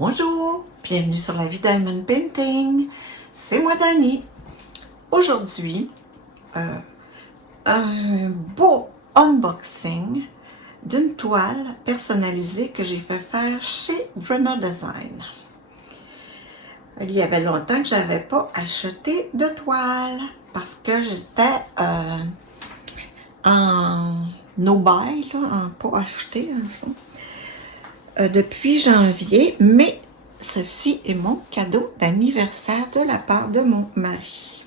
Bonjour, bienvenue sur la vie Diamond Painting, c'est moi Dani. Aujourd'hui, un beau unboxing d'une toile personnalisée que j'ai fait faire chez Dreamer Design. Il y avait longtemps que je n'avais pas acheté de toile parce que j'étais en no-buy, en pas acheté en fond. Depuis janvier, mais ceci est mon cadeau d'anniversaire de la part de mon mari.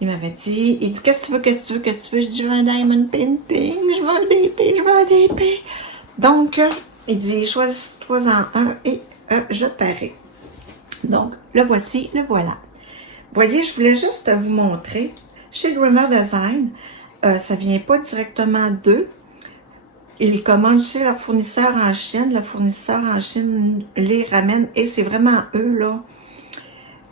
Il m'avait dit, il dit, qu'est-ce que tu veux, qu'est-ce que tu veux, qu'est-ce que tu veux? Je dis, je veux un diamond painting, je veux un DP, je veux un DP. Donc, il dit, choisis-toi-en un et je paierai. Donc, le voici, le voilà. Vous voyez, je voulais juste vous montrer, chez Dreamer Design, ça vient pas directement d'eux. Ils commandent chez leur fournisseur en Chine. Le fournisseur en Chine les ramène et c'est vraiment eux là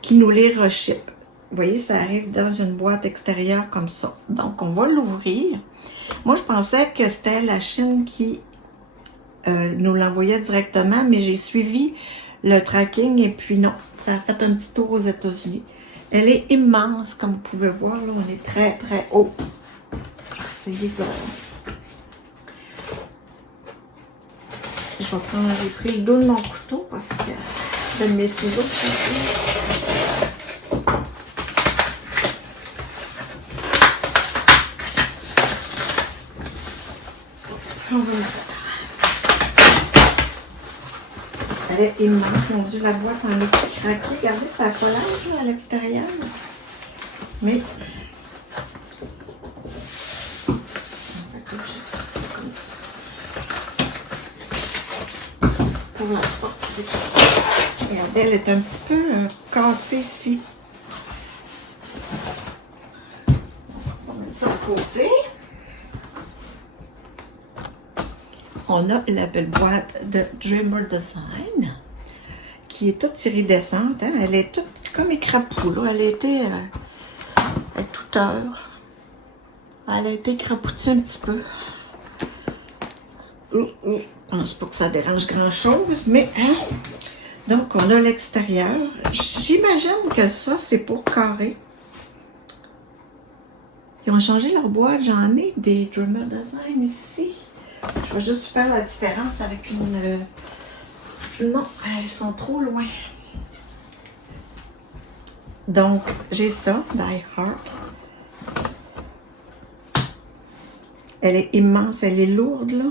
qui nous les reship. Vous voyez, ça arrive dans une boîte extérieure comme ça. Donc, on va l'ouvrir. Moi, je pensais que c'était la Chine qui nous l'envoyait directement, mais j'ai suivi le tracking et puis non, ça a fait un petit tour aux États-Unis. Elle est immense, comme vous pouvez voir. Là, on est très, très haut. Je vais essayer de... Je vais prendre, j'ai pris le dos de mon couteau parce que de mes ciseaux, on va le faire. Elle est immense, mon Dieu, la boîte en est craquée. Regardez, ça a collage à l'extérieur. Mais on va être obligé de faire ça comme ça. Pour la sortir. Regardez, elle est un petit peu cassée ici. On va mettre ça de côté. On a la belle boîte de Dreamer Design qui est toute iridescente. Hein? Elle est toute comme écrapou. Là. Elle a été elle est toute heure. Elle a été écrapoutée un petit peu. C'est pas que ça dérange grand chose, mais hein? Donc on a l'extérieur. J'imagine que ça c'est pour carrer. Ils ont changé leur boîte. J'en ai des Dreamer Design ici. Je vais juste faire la différence avec une... Non, elles sont trop loin. Donc, j'ai ça, Die Hard. Elle est immense, elle est lourde, là.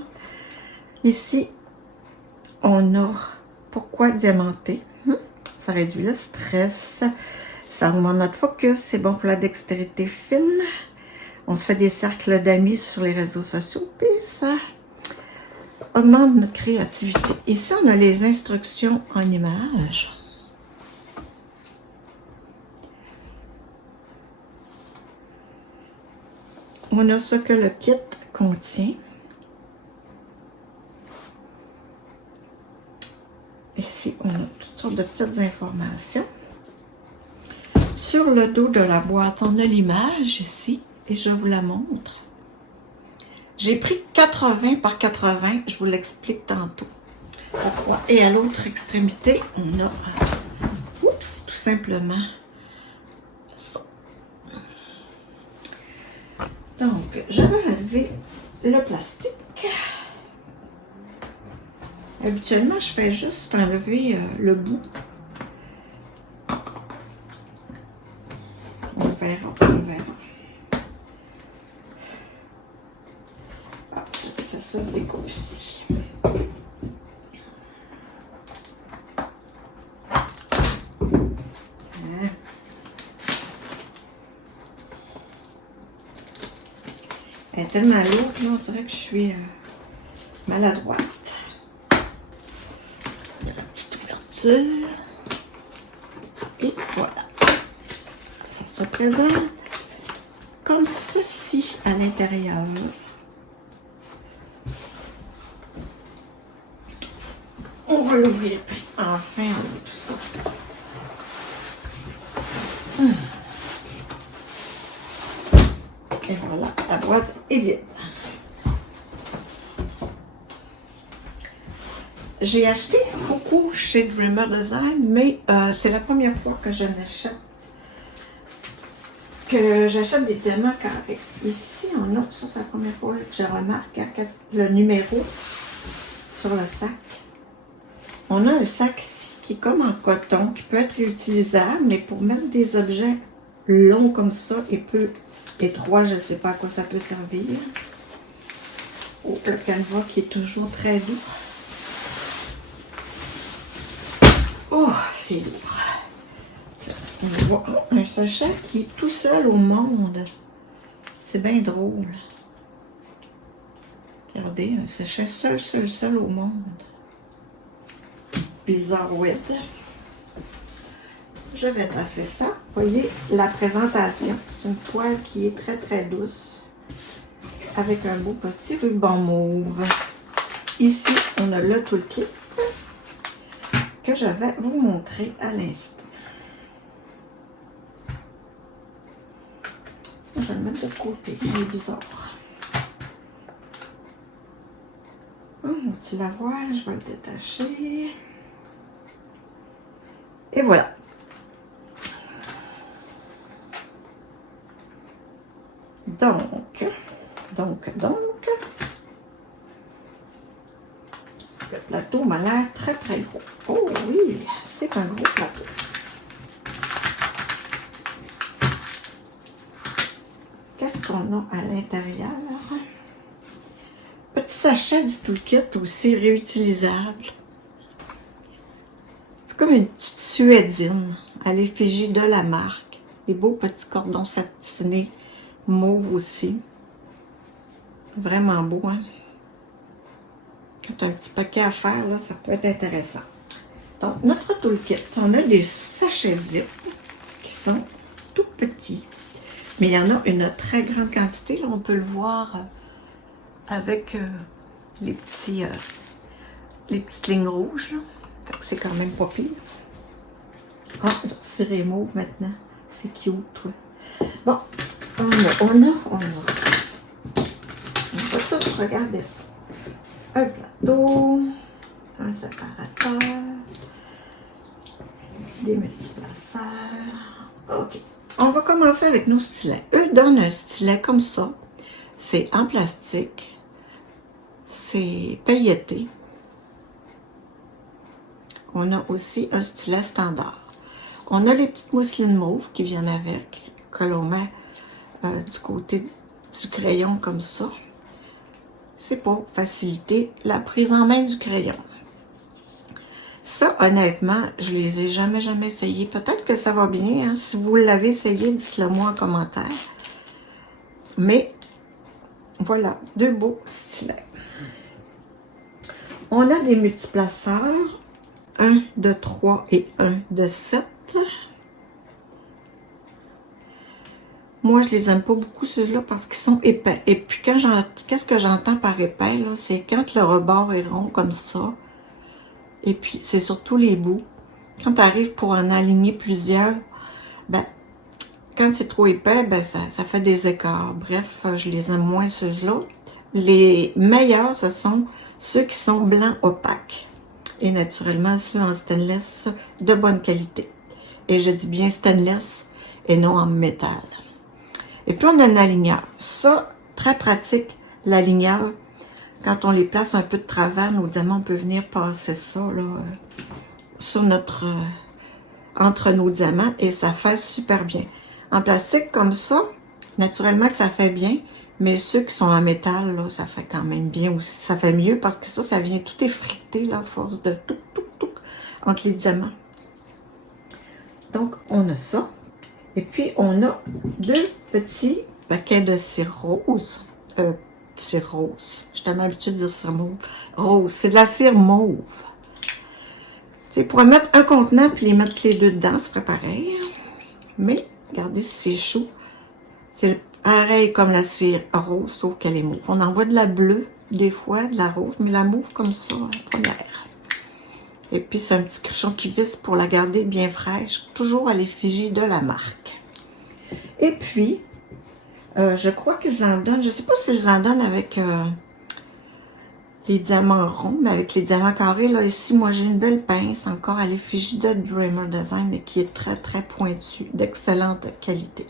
Ici, on a pourquoi diamanter. Ça réduit le stress. Ça augmente notre focus. C'est bon pour la dextérité fine. On se fait des cercles d'amis sur les réseaux sociaux. Puis ça augmente notre créativité. Ici, on a les instructions en images. On a ce que le kit contient. Ici, on a toutes sortes de petites informations. Sur le dos de la boîte, on a l'image ici et je vous la montre. J'ai pris 80 par 80, je vous l'explique tantôt. Pourquoi? Et à l'autre extrémité, on a, oups, tout simplement ça. Donc, je vais enlever le plastique. Habituellement, je fais juste enlever le bout. On verra, on verra. Ah, ça se découpe ici. Elle est tellement lourde, là, on dirait que je suis maladroite. La petite ouverture. Et voilà. Ça se présente comme ceci à l'intérieur. On va l'ouvrir, puis enfin on ouvre tout ça. Et voilà, la boîte est vide. J'ai acheté beaucoup chez Dreamer Design, mais c'est la première fois que j'achète des diamants carrés. Ici, on a, ça c'est la première fois que je remarque le numéro sur le sac. On a un sac ici qui est comme en coton, qui peut être réutilisable, mais pour mettre des objets longs comme ça et peu étroits, je ne sais pas à quoi ça peut servir. Oh, le canevas qui est toujours très doux. Oh, c'est lourd. On voit un sachet qui est tout seul au monde. C'est bien drôle. Regardez, un sachet seul au monde. Bizarroïde. Je vais tasser ça. Vous voyez la présentation. C'est une toile qui est très douce. Avec un beau petit ruban mauve. Ici, on a le toolkit que je vais vous montrer à l'instant. Je vais le mettre de côté. Il est bizarre. Mon petit lavoir, je vais le détacher. Et voilà. Donc, le plateau m'a l'air très gros. Oh oui, c'est un gros plateau. Qu'est-ce qu'on a à l'intérieur? Petit sachet du toolkit aussi réutilisable. C'est comme une petite suédine à l'effigie de la marque. Des beaux petits cordons satinés, mauve aussi. Vraiment beau, hein? Quand tu as un petit paquet à faire, là, ça peut être intéressant. Donc, notre toolkit, on a des sachets zip qui sont tout petits. Mais il y en a une très grande quantité. Là, on peut le voir avec les petites lignes rouges. Là. Fait que c'est quand même pas pire. Ah, le ciré mauve maintenant. C'est cute, toi. Bon, on va tout regarder ça. Un plateau, un séparateur, des multiplaceurs. OK. On va commencer avec nos stylets. Eux donnent un stylet comme ça. C'est en plastique. C'est pailleté. On a aussi un stylet standard. On a les petites mousselines mauves qui viennent avec, que l'on met du côté du crayon comme ça. C'est pour faciliter la prise en main du crayon. Ça, honnêtement, je les ai jamais essayé. Peut-être que ça va bien. Hein? Si vous l'avez essayé, dites-le moi en commentaire. Mais, voilà, deux beaux stylets. On a des multiplaceurs. Un de 3 et un de 7. Moi, je les aime pas beaucoup, ceux-là, parce qu'ils sont épais. Et puis, qu'est-ce que j'entends par épais, là? C'est quand le rebord est rond comme ça. Et puis, c'est surtout les bouts. Quand tu arrives pour en aligner plusieurs, ben, quand c'est trop épais, ben, ça fait des écarts. Bref, je les aime moins, ceux-là. Les meilleurs, ce sont ceux qui sont blancs opaques. Et naturellement, ceux en stainless de bonne qualité. Et je dis bien stainless et non en métal. Et puis, on a un aligneur. Ça, très pratique, l'aligneur. Quand on les place un peu de travers, nos diamants, on peut venir passer ça là, sur entre nos diamants et ça fait super bien. En plastique comme ça, naturellement que ça fait bien, mais ceux qui sont en métal, là, ça fait quand même bien aussi. Ça fait mieux parce que ça vient tout effriter là, à force de tout entre les diamants. Donc, on a ça. Et puis, on a deux petits paquets de cire rose. Cire rose. Je suis tellement habituée de dire cire mauve. Rose. C'est de la cire mauve. Tu sais, pour mettre un contenant puis les mettre les deux dedans, ce serait pareil. Mais, regardez si c'est chaud. C'est pareil comme la cire rose, sauf qu'elle est mauve. On en voit de la bleue, des fois, de la rose, mais la mauve comme ça, première. Et puis, c'est un petit cruchon qui visse pour la garder bien fraîche, toujours à l'effigie de la marque. Et puis, je crois qu'ils en donnent, je ne sais pas s'ils en donnent avec les diamants ronds, mais avec les diamants carrés, là, ici, moi, j'ai une belle pince, encore à l'effigie de Dreamer Design, mais qui est très, très pointue, d'excellente qualité.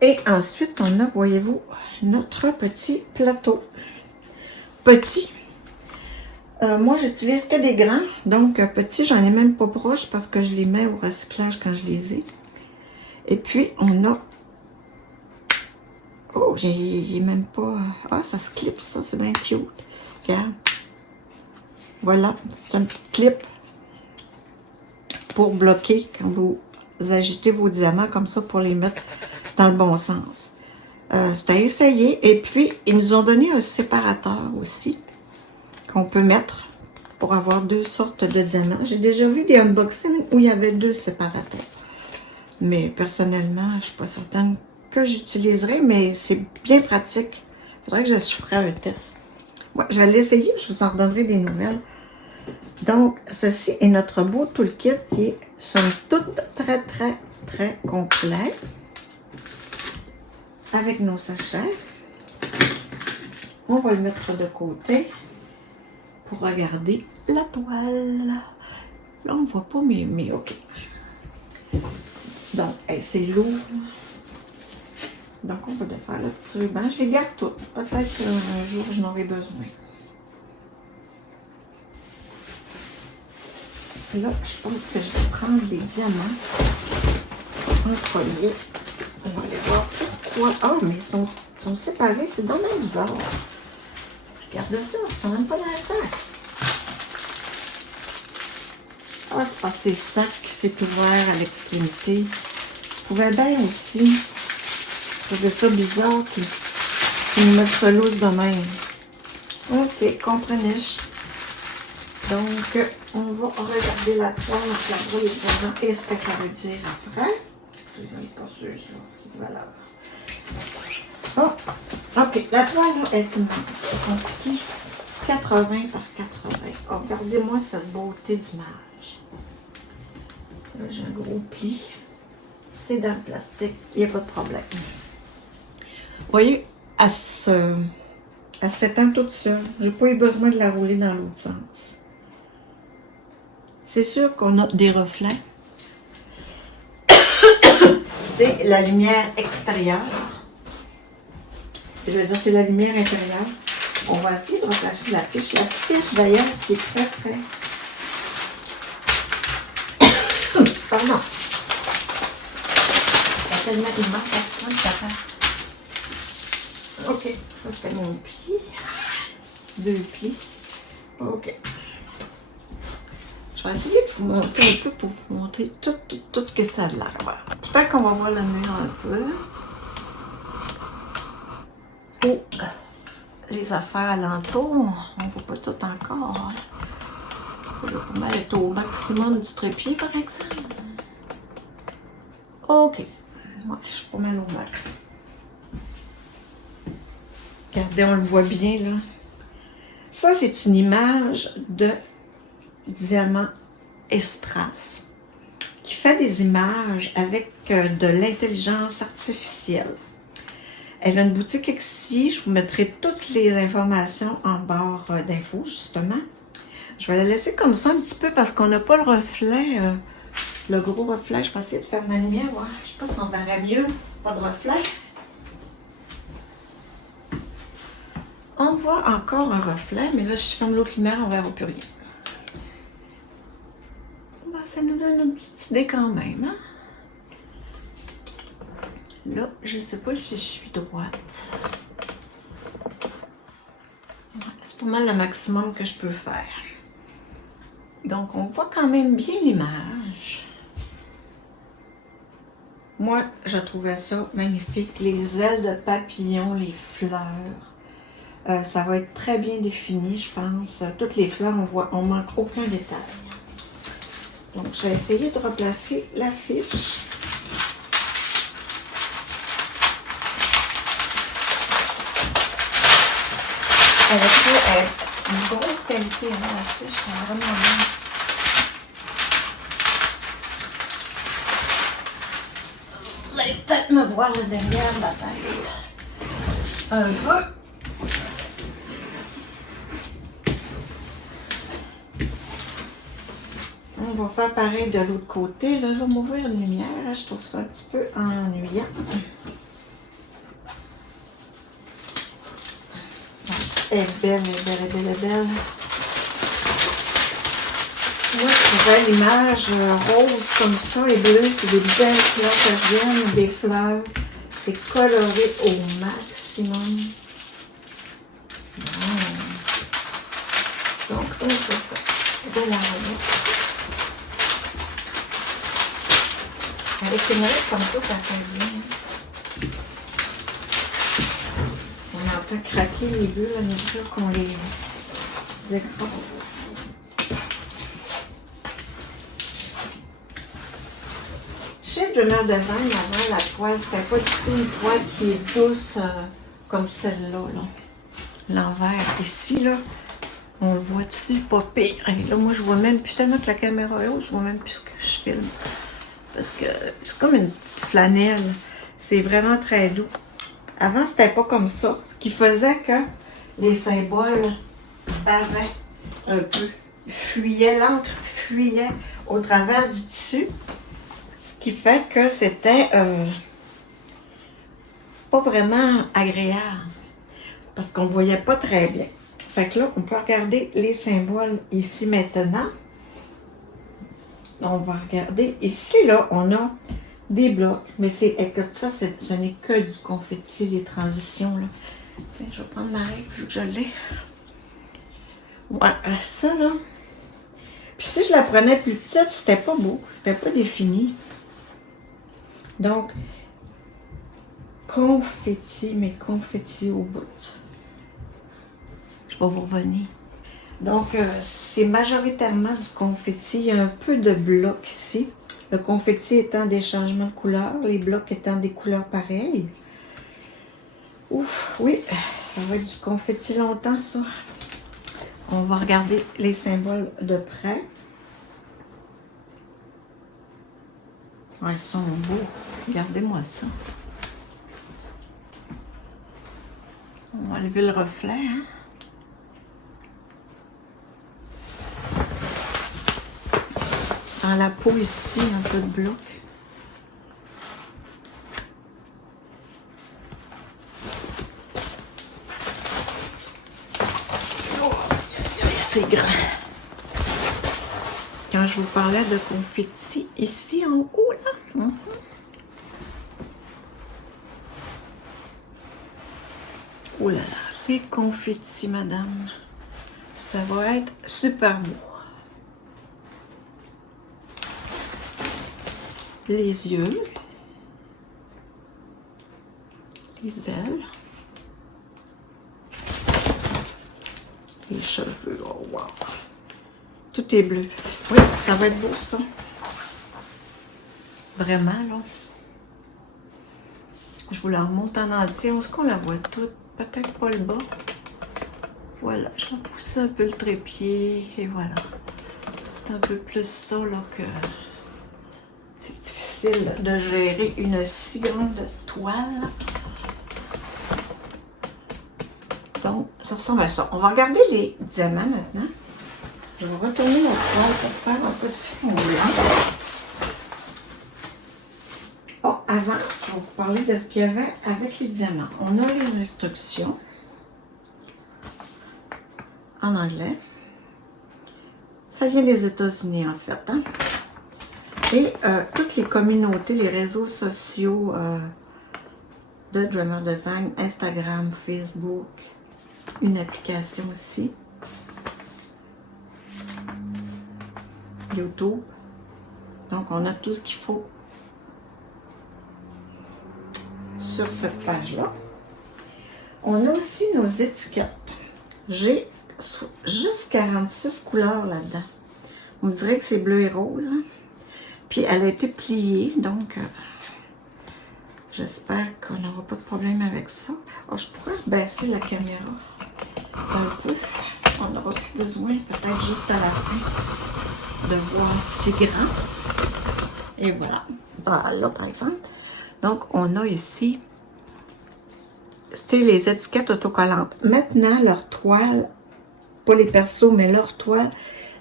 Et ensuite, on a, voyez-vous, notre petit plateau. Petit. Moi, j'utilise que des grands, donc petits, j'en ai même pas proche parce que je les mets au recyclage quand je les ai. Et puis, on a... Oh, j'ai même pas... Ah, ça se clip, ça, c'est bien cute. Regarde. Voilà, c'est un petit clip pour bloquer quand vous agitez vos diamants comme ça pour les mettre dans le bon sens. C'est à essayer. Et puis, ils nous ont donné un séparateur aussi qu'on peut mettre pour avoir deux sortes de diamants. J'ai déjà vu des unboxings où il y avait deux séparateurs. Mais personnellement, je ne suis pas certaine que j'utiliserai, mais c'est bien pratique. Il faudrait que je ferai un test. Ouais, je vais l'essayer, je vous en redonnerai des nouvelles. Donc, ceci est notre beau toolkit qui est, somme toute, très, très, très complet. Avec nos sachets. On va le mettre de côté pour regarder la toile. Là, on ne voit pas, mais OK. Donc, c'est lourd. Donc, on va défaire le petit ruban. Je les garde toutes. Peut-être qu'un jour, je n'aurai besoin. Là, je pense que je vais prendre les diamants en premier. On va aller voir pourquoi. Ah, mais ils sont séparés. C'est dommage bizarre. Regardez ça. Ils ne sont même pas dans la sac. Ah, c'est parce que c'est le sac qui s'est ouvert à l'extrémité. Je pouvais bien aussi. Je trouvais ça bizarre qu'ils nous mettent ça loose de même. OK, comprenez-je. Donc, on va regarder la toile, on va voir les diamants. Qu'est-ce que ça veut dire après? Je ne suis pas sûre, ça. C'est de valeur. Oh, OK. La toile, là, est immense. C'est compliqué. 80 par 80. Oh, regardez-moi cette beauté d'image. Là, j'ai un gros pli. C'est dans le plastique. Il n'y a pas de problème. Vous voyez, elle s'étend toute seule. Je n'ai pas eu besoin de la rouler dans l'autre sens. C'est sûr qu'on a des reflets. C'est la lumière extérieure. Je veux dire, c'est la lumière intérieure. On va essayer de replacer la fiche. La fiche, d'ailleurs, qui est très, très... Pardon. Elle est tellement immense. Ça fait. OK. Ça, c'était mon pli. 2 plis. OK. Je vais essayer de vous montrer un peu pour vous montrer tout ce que ça a l'air. Voilà. Peut-être qu'on va voir le mur un peu. Et les affaires alentours, on ne voit pas tout encore. Hein. Le poumon est au maximum du trépied, par exemple. OK. Ouais, je suis pas mal au max. Regardez, on le voit bien, là. Ça, c'est une image de Diamant Strass qui fait des images avec de l'intelligence artificielle. Elle a une boutique ici. Je vous mettrai toutes les informations en barre d'infos, justement. Je vais la laisser comme ça un petit peu parce qu'on n'a pas le reflet, le gros reflet. Je vais essayer de faire ma lumière. Ouais. Je ne sais pas si on verrait mieux. Pas de reflet. On voit encore un reflet, mais là, si je ferme l'autre lumière, on ne verra plus rien. Ben, ça nous donne une petite idée quand même. Hein? Là, je ne sais pas si je suis droite. C'est pas mal le maximum que je peux faire. Donc, on voit quand même bien l'image. Moi, je trouvais ça magnifique. Les ailes de papillon, les fleurs. Ça va être très bien défini, je pense. Toutes les fleurs, on manque aucun détail. Donc, je vais essayer de replacer la fiche. Elle a une grosse qualité, hein, la fiche. C'est vraiment bien. Vous allez peut-être me voir le derrière de la tête. un peu. On va faire pareil de l'autre côté. Là, je vais m'ouvrir une lumière. Je trouve ça un petit peu ennuyant. Elle est belle, elle est belle, elle est belle, elle est belle. Moi, je trouvais l'image rose comme ça et bleue. C'est des belles fleurs persiennes, des fleurs. C'est coloré au maximum. Donc, on fait ça. De la robe. Avec une lettre comme ça fait bien. On entend craquer les bulles à mesure qu'on les écrase. Chez Dreamer Design, avant, la toile, c'était pas du tout une toile qui est douce comme celle-là. L'envers ici, là, on le voit dessus, pas pire. Et là, moi, je vois même plus tellement que la caméra est haute, je vois même plus ce que je filme. Parce que c'est comme une petite flanelle. C'est vraiment très doux. Avant, c'était pas comme ça. Ce qui faisait que les symboles bavaient un peu. Fuyaient, l'encre fuyait au travers du tissu. Ce qui fait que c'était pas vraiment agréable. Parce qu'on voyait pas très bien. Fait que là, on peut regarder les symboles ici maintenant. On va regarder. Ici, là, on a des blocs. Mais c'est que ça, ce n'est que du confetti, les transitions. Là. Tiens, je vais prendre ma règle vu que je l'ai. Ouais, ça, là. Puis si je la prenais plus petite, c'était pas beau. C'était pas défini. Donc, confetti, mais confetti au bout. Je vais vous revenir. Donc, c'est majoritairement du confetti. Il y a un peu de blocs ici. Le confetti étant des changements de couleurs, les blocs étant des couleurs pareilles. Ouf, oui, ça va être du confetti longtemps, ça. On va regarder les symboles de près. Ouais, ils sont beaux. Regardez-moi ça. On va lever le reflet, hein. Dans la peau ici, un peu de bloc. Oh, c'est grand. Quand je vous parlais de confetti, ici en haut, là. Oh là là, c'est confetti, madame. Ça va être super beau. Les yeux, les ailes, les cheveux, oh wow, tout est bleu. Oui, ça va être beau ça. Vraiment là. Je vous la remonte en entier, est-ce qu'on la voit toute? Peut-être pas le bas. Voilà, je vais pousser un peu le trépied et voilà. C'est un peu plus ça là que... C'est difficile de gérer une si grande toile. Donc, ça ressemble à ça. On va regarder les diamants maintenant. Je vais retourner la toile pour faire un petit fond blanc. Oh, avant, je vais vous parler de ce qu'il y avait avec les diamants. On a les instructions en anglais. Ça vient des États-Unis en fait, hein? Et toutes les communautés, les réseaux sociaux de Dreamer Design, Instagram, Facebook, une application aussi, YouTube. Donc, on a tout ce qu'il faut sur cette page-là. On a aussi nos étiquettes. J'ai juste 46 couleurs là-dedans. On dirait que c'est bleu et rose, hein? Puis elle a été pliée, donc j'espère qu'on n'aura pas de problème avec ça. Oh, je pourrais baisser la caméra un peu. On n'aura plus besoin, peut-être juste à la fin, de voir si grand. Et voilà. Ah, là, par exemple. Donc, on a ici c'était les étiquettes autocollantes. Maintenant, leur toile, pas les persos, mais leur toile,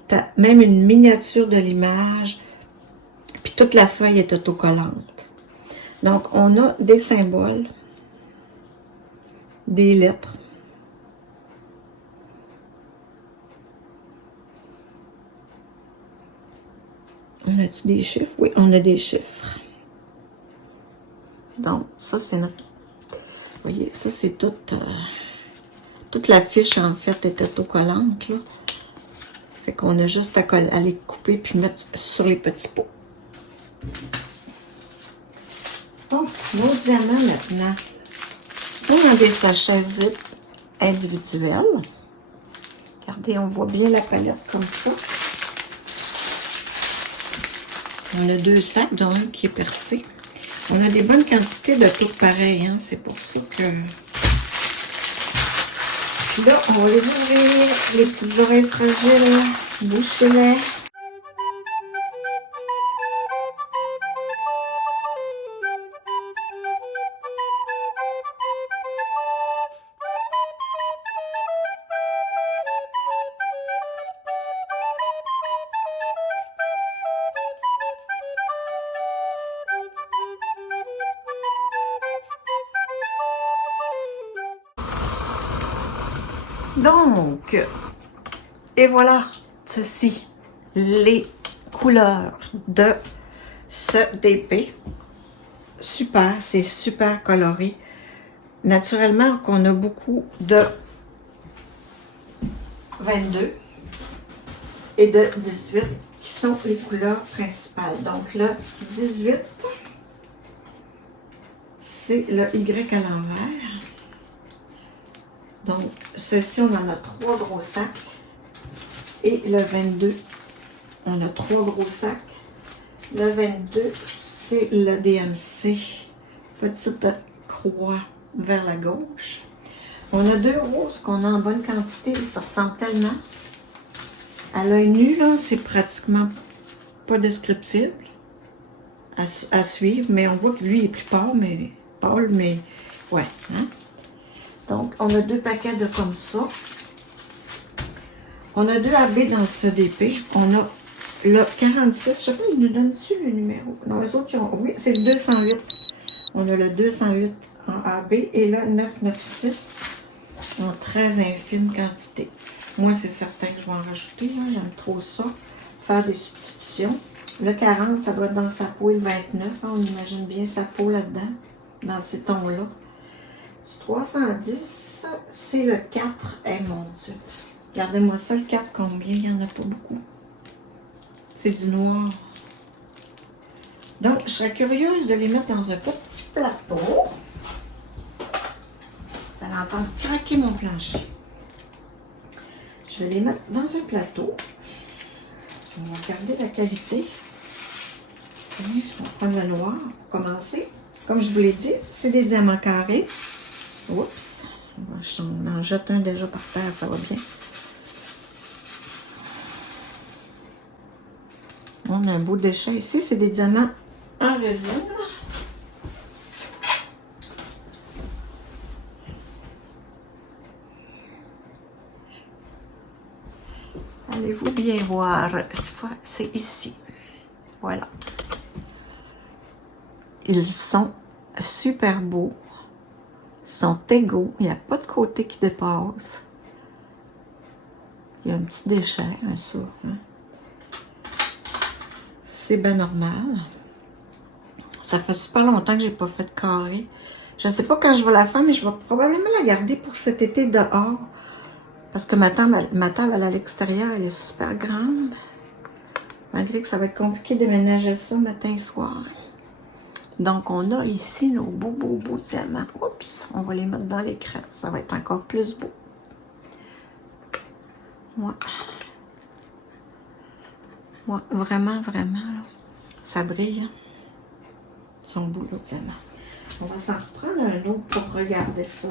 t'as même une miniature de l'image, puis toute la feuille est autocollante. Donc, on a des symboles, des lettres. On a-tu des chiffres? Oui, on a des chiffres. Donc, ça, c'est notre... Vous voyez, ça, c'est toute la fiche, en fait, est autocollante, là. Fait qu'on a juste à les couper puis mettre sur les petits pots. Bon, nos diamants, maintenant, sont dans des sachets zip individuels. Regardez, on voit bien la palette comme ça. On a 2 sacs, dont un qui est percé. On a des bonnes quantités de tout pareil, hein? C'est pour ça que... Puis là, on va les ouvrir, les petites oreilles fragiles, bouchez-les. Donc, et voilà, ceci, les couleurs de ce DP. Super, c'est super coloré. Naturellement, qu'on a beaucoup de 22 et de 18 qui sont les couleurs principales. Donc, le 18, c'est le Y à l'envers. Donc, ceci, on en a 3 gros sacs. Et le 22, on a 3 gros sacs. Le 22, c'est le DMC. Petite croix vers la gauche. On a 2 roses qu'on a en bonne quantité. Ils se ressemblent tellement. À l'œil nu, là, c'est pratiquement pas descriptible à suivre. Mais on voit que lui, il est plus pâle, mais ouais. Hein? Donc, on a 2 paquets de comme ça. On a 2 AB dans ce DP. On a le 46. Je sais pas, ils nous donnent-tu le numéro? Non, les autres, oui, c'est le 208. On a le 208 en AB et le 996 en très infime quantité. Moi, c'est certain que je vais en rajouter. J'aime trop ça. Faire des substitutions. Le 40, ça doit être dans sa peau. Et le 29, hein, on imagine bien sa peau là-dedans, dans ces tons-là. 310, c'est le 4. Eh mon Dieu! Regardez-moi ça, le 4, combien? Il n'y en a pas beaucoup. C'est du noir. Donc, je serais curieuse de les mettre dans un petit plateau. Vous allez entendre craquer mon plancher. Je vais les mettre dans un plateau. On va regarder la qualité. On va prendre le noir pour commencer. Comme je vous l'ai dit, c'est des diamants carrés. Oups, on en jette un déjà par terre, ça va bien. On a un beau déchet ici, c'est des diamants en résine. Allez-vous bien voir, c'est ici. Voilà. Ils sont super beaux. Sont égaux, il n'y a pas de côté qui dépasse. Il y a un petit déchet, ça. Hein? C'est bien normal. Ça fait super longtemps que j'ai pas fait de carré. Je ne sais pas quand je vais la faire, mais je vais probablement la garder pour cet été dehors. Parce que ma table à l'extérieur, elle est super grande. Malgré que ça va être compliqué de ménager ça matin et soir. Donc, on a ici nos beaux diamants. Oups, on va les mettre dans l'écran. Ça va être encore plus beau. Ouais. Ouais, vraiment, là. Ça brille. Hein? Ils sont beaux, les diamants. On va s'en reprendre un autre pour regarder ça.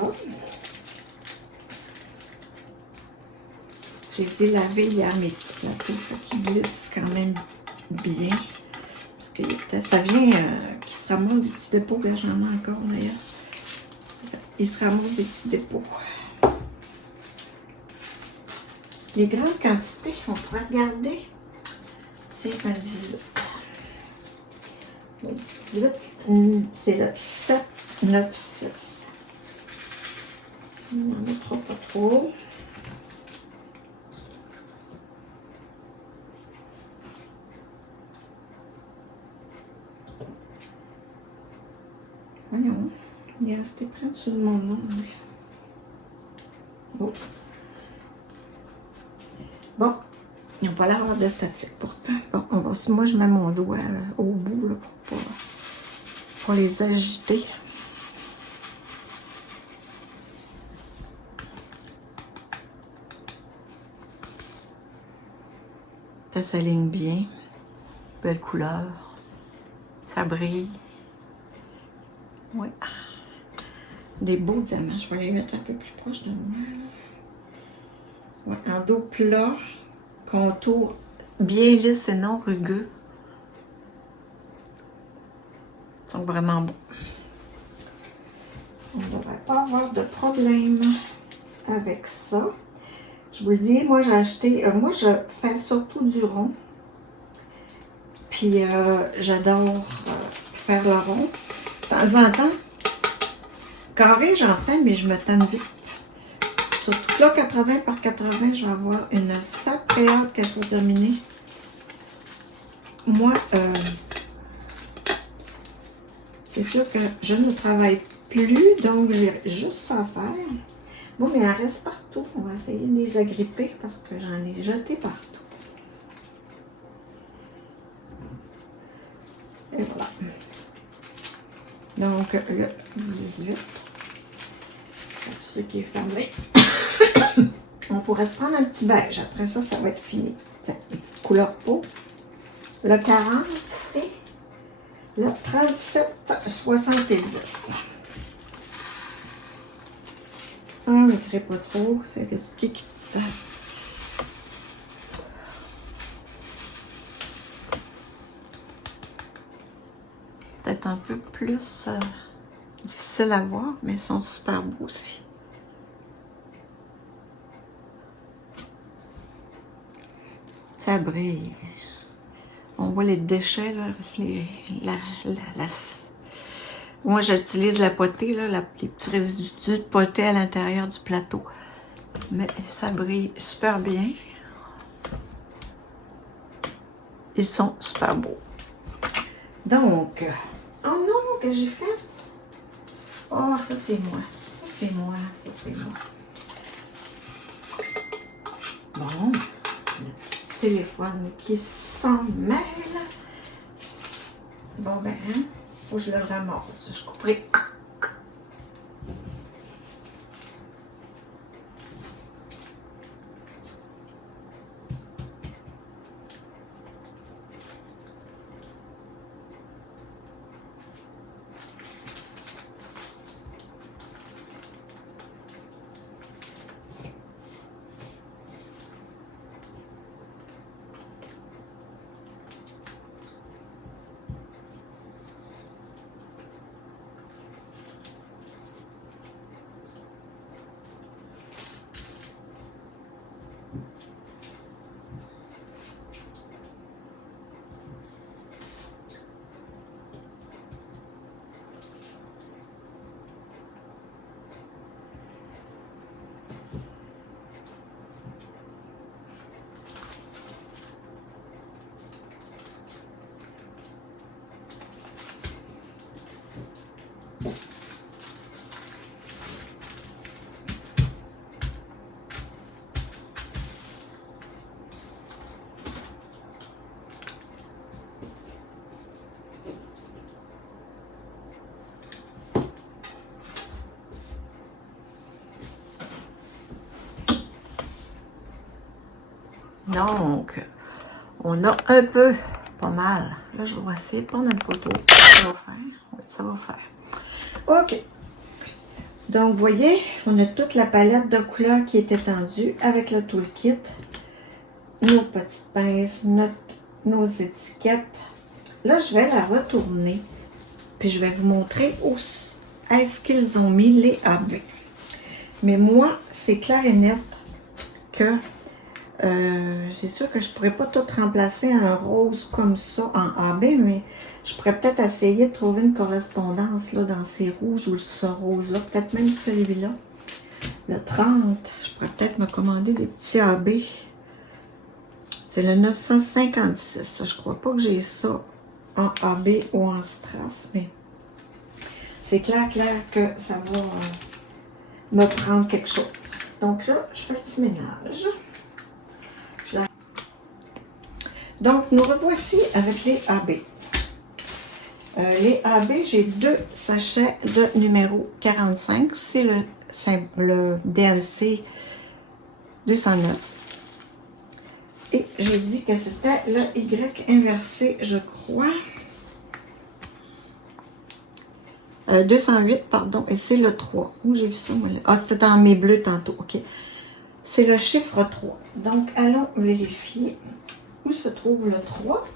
J'ai essayé de laver hier mes petits plateaux. Ça qui glisse quand même bien. Que ça vient qui se ramasse du petit dépôt, là j'en ai encore d'ailleurs. il se ramasse des petits dépôts. Les grandes quantités, on pourrait regarder. C'est un 18. Le 18, c'est le 7, 9, 6. On n'en mettra pas trop. Voyons, il est resté près de mon nom. Oh. Bon, ils n'ont pas l'air de statique pourtant. Bon, moi je mets mon doigt au bout là, pour les agiter. Ça s'aligne bien. Belle couleur. Ça brille. Oui. Des beaux diamants. Je vais les mettre un peu plus proche de moi. Ouais, en dos plat, contour bien lisse et non rugueux. Ils sont vraiment beaux. On ne devrait pas avoir de problème avec ça. Je vous le dis, moi j'ai acheté, moi je fais surtout du rond. Puis j'adore faire le rond. De temps en temps, carré j'en fais, mais je me tente vite. Surtout que là, 80 par 80, je vais avoir une sacrée hâte qu'elle soit terminée. Moi, c'est sûr que je ne travaille plus, donc j'ai juste ça à faire. Bon, mais elle reste partout. On va essayer de les agripper parce que j'en ai jeté partout. Et voilà. Donc, le 18, c'est celui qui est fermé. On pourrait se prendre un petit beige. Après ça, ça va être fini. Tiens, une petite couleur peau. Le 40, c'est le 37,70. On ne mettrait pas trop, c'est risqué qu'il tisse. Peut-être un peu plus difficile à voir, mais ils sont super beaux aussi. Ça brille. On voit les déchets, là, moi, j'utilise la potée, là, les petits résidus de potée à l'intérieur du plateau. Mais ça brille super bien. Ils sont super beaux. Donc, oh non, que j'ai fait? Oh, ça c'est moi. Ça c'est moi. Ça c'est moi. Bon, le téléphone qui s'en mêle. Bon, ben, faut que je le ramasse. Je couperai. Donc, on a un peu, pas mal. Là, je vais essayer de prendre une photo. Ça va faire. Oui, ça va faire. OK. Donc, vous voyez, on a toute la palette de couleurs qui est étendue avec le toolkit. Nos petites pinces, nos étiquettes. Là, je vais la retourner. Puis, je vais vous montrer est-ce qu'ils ont mis les AB? Mais moi, c'est clair et net que c'est sûr que je ne pourrais pas tout remplacer un rose comme ça en AB, mais je pourrais peut-être essayer de trouver une correspondance là, dans ces rouges ou ce rose-là, peut-être même celui-là. Le 30, je pourrais peut-être me commander des petits AB. C'est le 956. Je crois pas que j'ai ça en AB ou en strass, mais c'est clair que ça va me prendre quelque chose. Donc là, je fais un petit ménage. Donc, nous revoici avec les AB. Les AB, j'ai 2 sachets de numéro 45. C'est le DLC 209. Et j'ai dit que c'était le Y inversé, je crois. 208, pardon, et c'est le 3. Où j'ai vu ça? Ah, c'était dans mes bleus tantôt, ok. C'est le chiffre 3. Donc, allons vérifier où se trouve le 3.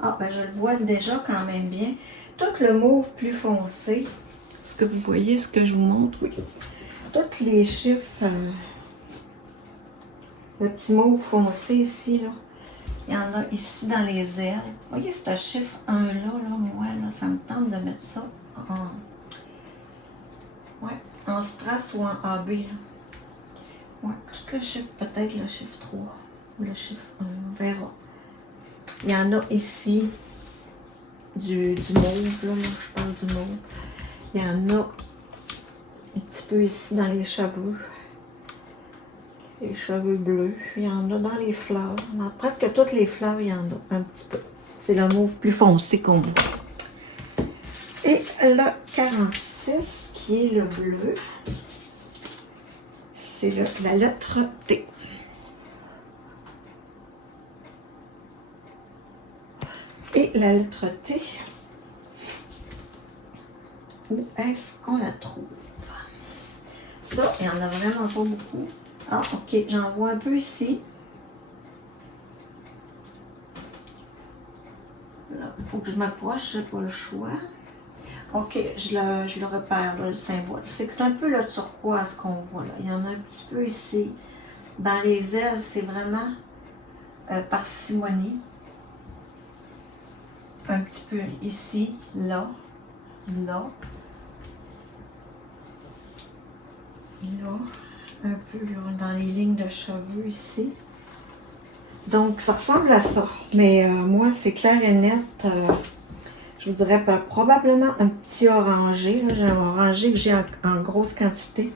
Ah, ben je le vois déjà quand même bien. Tout le mauve plus foncé. Est-ce que vous voyez ce que je vous montre? Oui. Tous les chiffres, le petit mauve foncé ici, là. Il y en a ici dans les ailes. Vous voyez ce chiffre 1 là, moi, là, ça me tente de mettre ça en strass ou en AB. Là. Ouais, tout le chiffre, peut-être le chiffre 3 ou le chiffre 1, on verra. Il y en a ici du mauve, là, je parle du mauve. Il y en a un petit peu ici dans les cheveux. Les cheveux bleus. Il y en a dans les fleurs. Dans presque toutes les fleurs, il y en a un petit peu. C'est le mauve plus foncé qu'on voit. Et le 46, qui est le bleu, c'est la lettre T. Et la lettre T, où est-ce qu'on la trouve? Ça, il n'y en a vraiment pas beaucoup. Ah, ok, j'en vois un peu ici. Là, il faut que je m'approche, j'ai pas le choix. Ok, je le repère, là, le symbole. C'est un peu le turquoise qu'on voit là. Il y en a un petit peu ici. Dans les ailes, c'est vraiment parcimonie. Un petit peu ici, là, là. Là, un peu là, dans les lignes de cheveux ici. Donc, ça ressemble à ça. Mais moi, c'est clair et net. Je vous dirais probablement un petit orangé. J'ai un orangé que j'ai en grosse quantité,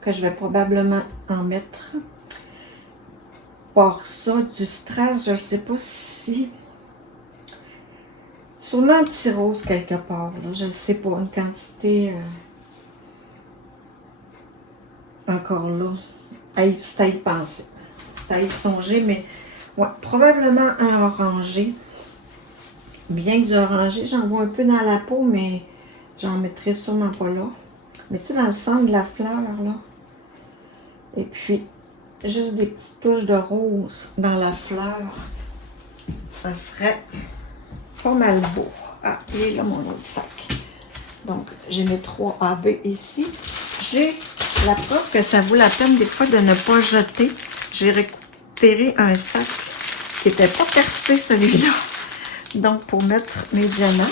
que je vais probablement en mettre. Par ça, du strass, je ne sais pas si... Sûrement un petit rose quelque part. Là, je ne sais pas, une quantité... encore là. C'est à y penser. C'est à y songer, mais ouais, probablement un orangé. Bien que du orangé, j'en vois un peu dans la peau, mais j'en mettrai sûrement pas là. Mais tu sais, dans le centre de la fleur, là. Et puis, juste des petites touches de rose dans la fleur. Ça serait pas mal beau. Ah, il est là mon autre sac. Donc, j'ai mes 3 AB ici. J'ai la preuve que ça vaut la peine des fois de ne pas jeter. J'ai récupéré un sac qui n'était pas percé, celui-là. Donc, pour mettre mes diamants.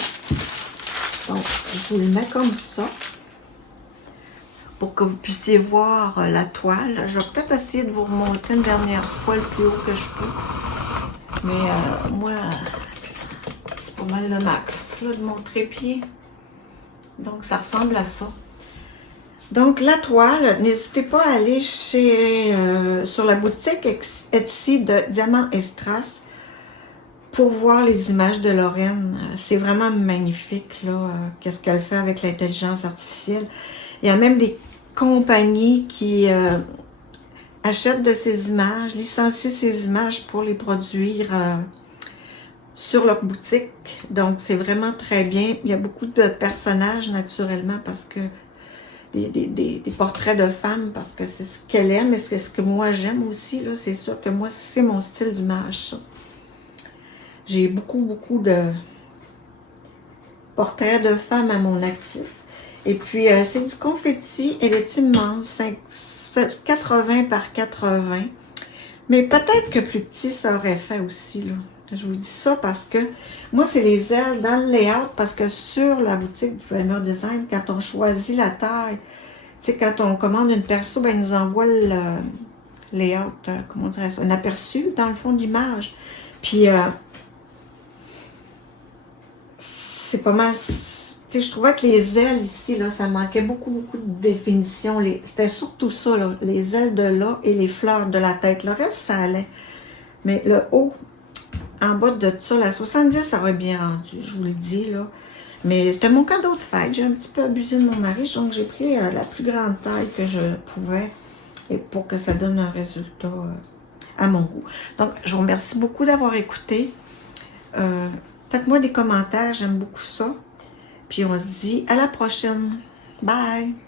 Donc, je vous le mets comme ça. Pour que vous puissiez voir la toile. Je vais peut-être essayer de vous remonter une dernière fois le plus haut que je peux. Mais moi, c'est pas mal le max là, de mon trépied. Donc, ça ressemble à ça. Donc, la toile, n'hésitez pas à aller sur la boutique Etsy de Diamants et Strass pour voir les images de Lorraine. C'est vraiment magnifique, là, qu'est-ce qu'elle fait avec l'intelligence artificielle. Il y a même des compagnies qui achètent de ces images, licencient ces images pour les produire sur leur boutique. Donc, c'est vraiment très bien. Il y a beaucoup de personnages, naturellement, parce que des portraits de femmes, parce que c'est ce qu'elle aime et c'est ce que moi j'aime aussi. C'est sûr que moi, c'est mon style d'image, ça. J'ai beaucoup de portraits de femmes à mon actif. Et puis, c'est du confetti. Elle est immense, 80 par 80. Mais peut-être que plus petit, ça aurait fait aussi, là. Je vous dis ça parce que moi, c'est les ailes dans le layout, parce que sur la boutique du Primer Design, quand on choisit la taille, tu sais, quand on commande une perso, ben, ils nous envoient le layout, comment dirais ça, un aperçu dans le fond de l'image. Puis, c'est pas mal. Tu sais, je trouvais que les ailes ici, là, ça manquait beaucoup, beaucoup de définition. C'était surtout ça, là, les ailes de là et les fleurs de la tête. Le reste, ça allait. Mais le haut, en bas de ça, la 70, ça aurait bien rendu, je vous le dis, là. Mais c'était mon cadeau de fête. J'ai un petit peu abusé de mon mari, donc j'ai pris la plus grande taille que je pouvais et pour que ça donne un résultat à mon goût. Donc, je vous remercie beaucoup d'avoir écouté. Faites-moi des commentaires, j'aime beaucoup ça. Puis on se dit à la prochaine. Bye!